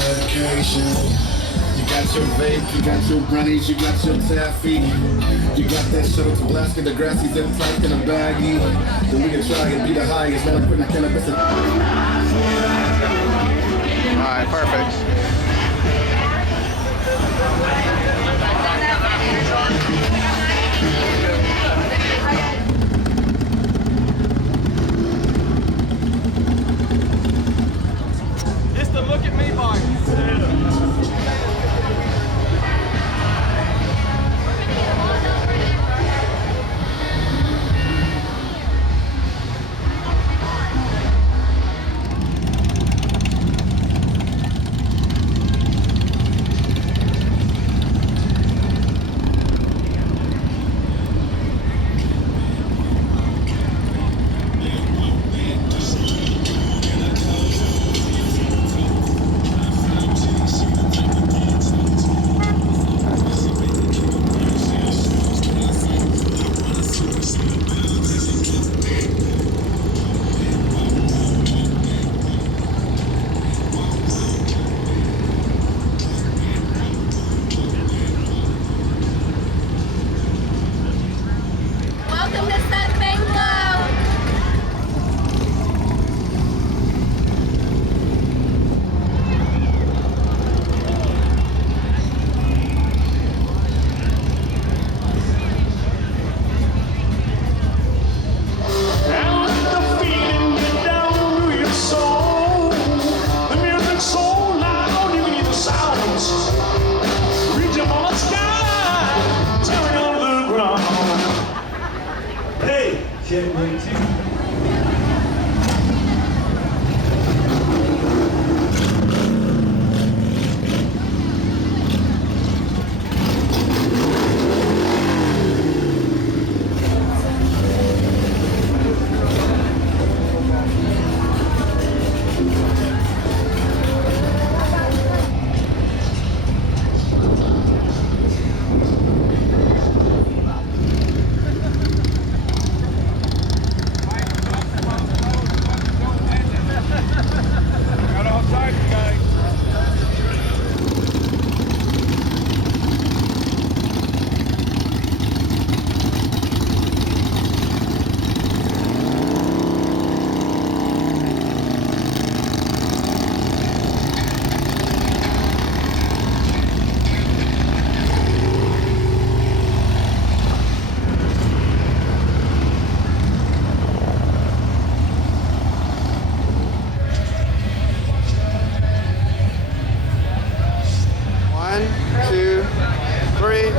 medication. You got your vape, you got your brownies, you got your taffy. You got that shuttle to Alaska, the grassies in tight in a baggie. Then we can try and be the highest, man. I'm putting that cannabis in. Alright, perfect. It's the look at me bike.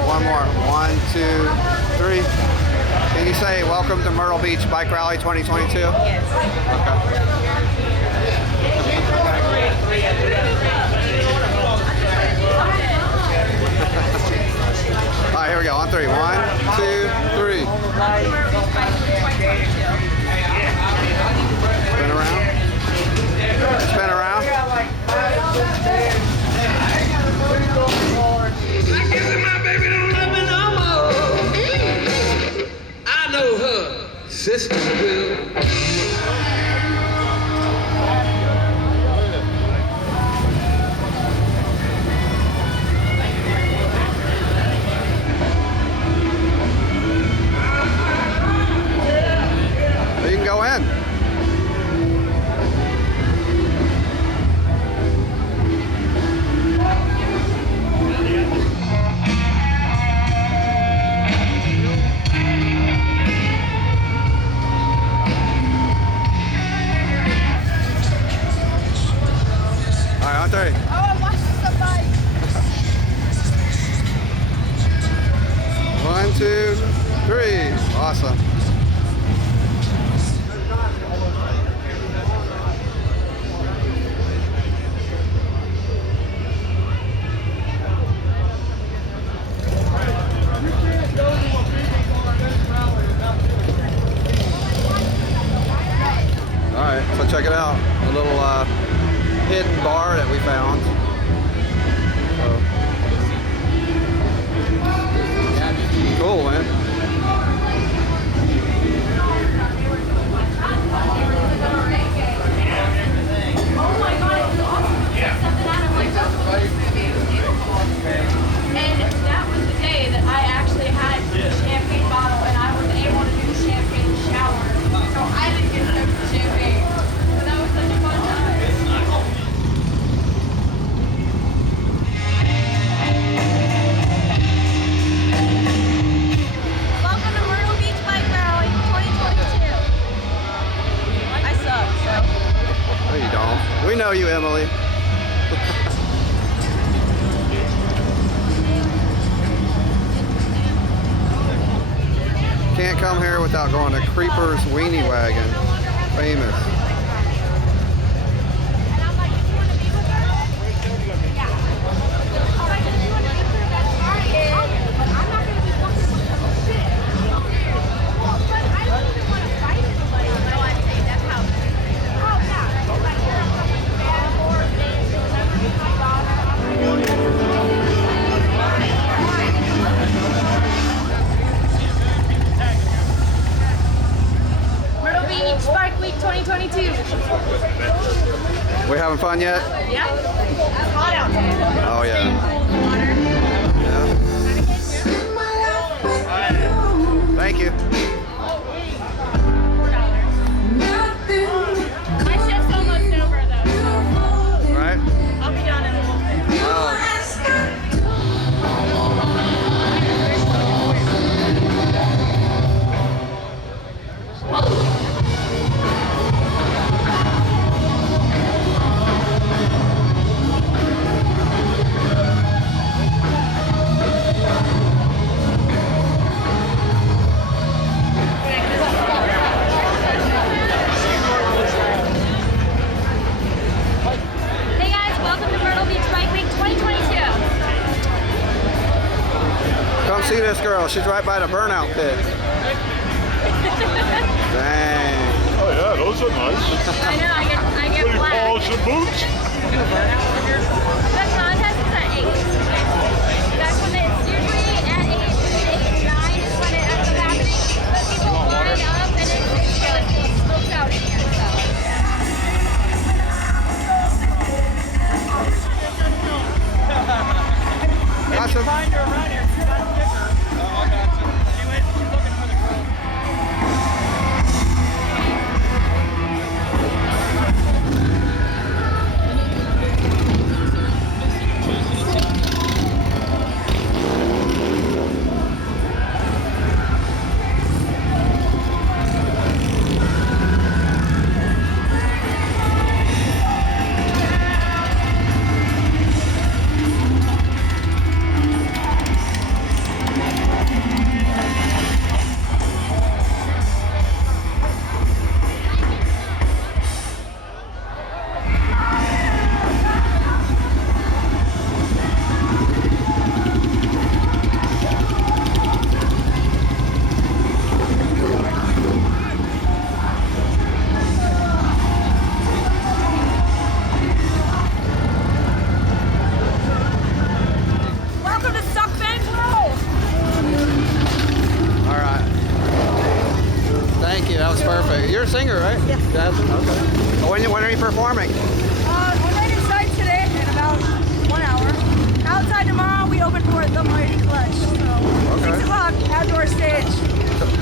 One more. 1, 2, 3. Can you say welcome to Myrtle Beach Bike Rally 2022? Yes. Okay. All right, here we go. On 3. 1, 2, 3. Spin around. Spin around. Sister will. You can go in. On 3. Oh, I watched somebody. 1, 2, 3. Awesome. All right, so check it out. A little hidden bar that we found. So, cool, man. Oh my god, it's awesome. Yeah. know you, Emily. Can't come here without going to Creeper's Weenie Wagon. Famous. Myrtle Beach Bike Week 2022. We having fun yet? Yeah. It's hot out there. Oh yeah. Yeah. Thank you. My shift's almost over though. Right? I'll be done in a little bit. Oh. Hey guys, welcome to Myrtle Beach Bike Week 2022. Come see this girl. She's right by the burnout pit. Dang. Oh yeah, those are nice. I know, I get Pretty black. polished boots. The contest is at 8. That's when it's usually at 8, 9 is when it ends up happening. But people line up and it's like smoked out in here. So. Awesome. Find her around here. She's got a sticker. Oh, I got you. She's looking for the girl. Welcome to Suck Bank Roll. All right. Thank you. That was perfect. You're a singer, right? Yeah. Jasmine? Okay. When are you performing? We're right inside today in about 1 hour. Outside tomorrow, we open for the Mighty Clutch. So, Okay. 6 o'clock, outdoor stage.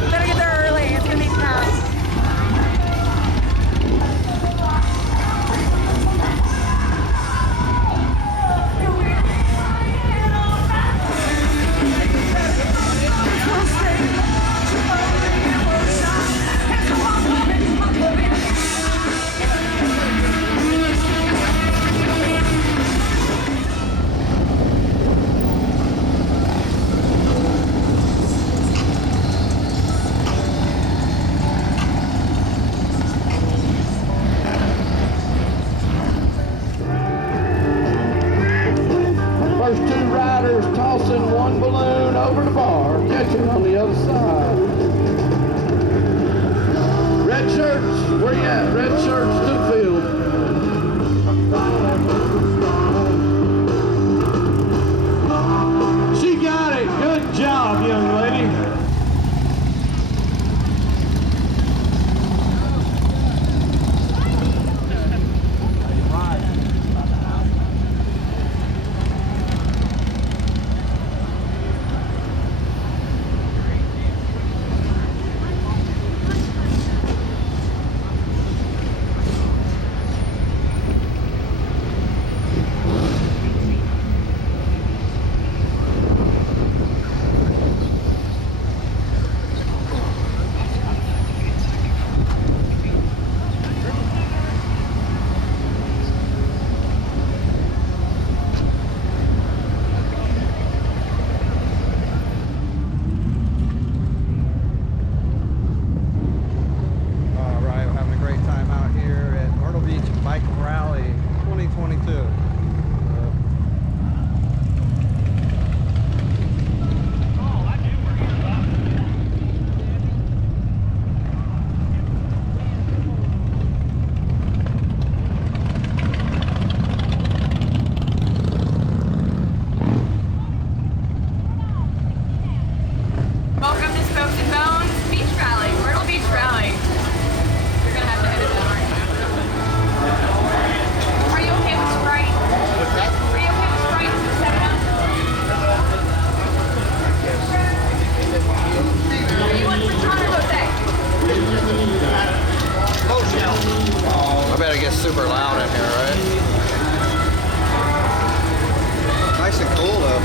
Better get there early. It's going to be packed. super loud in here, right? Nice and cool though.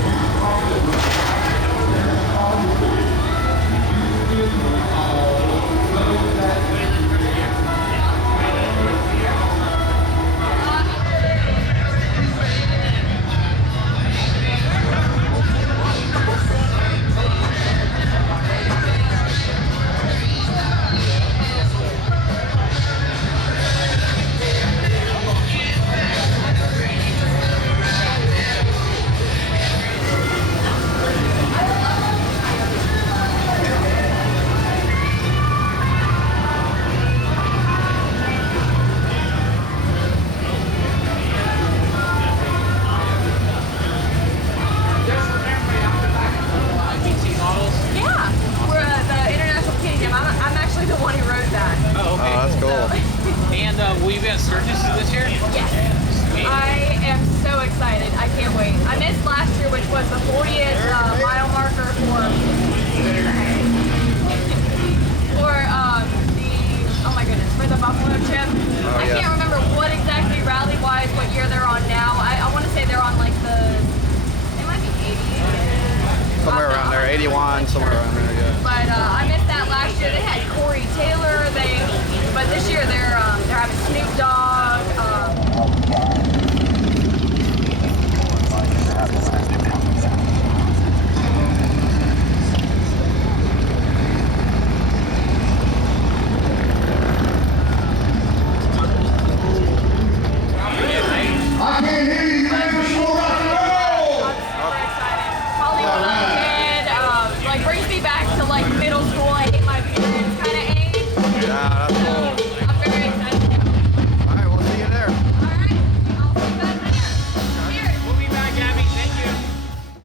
Yeah, we're at the International Kingdom. I'm actually the one who wrote that. Oh, okay. Oh, that's cool. And will you be at Sturgis this year? Yes. I am so excited. I can't wait. I missed last year, which was the 40th mile marker for oh my goodness, for the Buffalo Chip. I yeah. can't remember what exactly rally-wise, what year they're on now. I want to say they're on like it might be 80. Somewhere around there, 81, somewhere around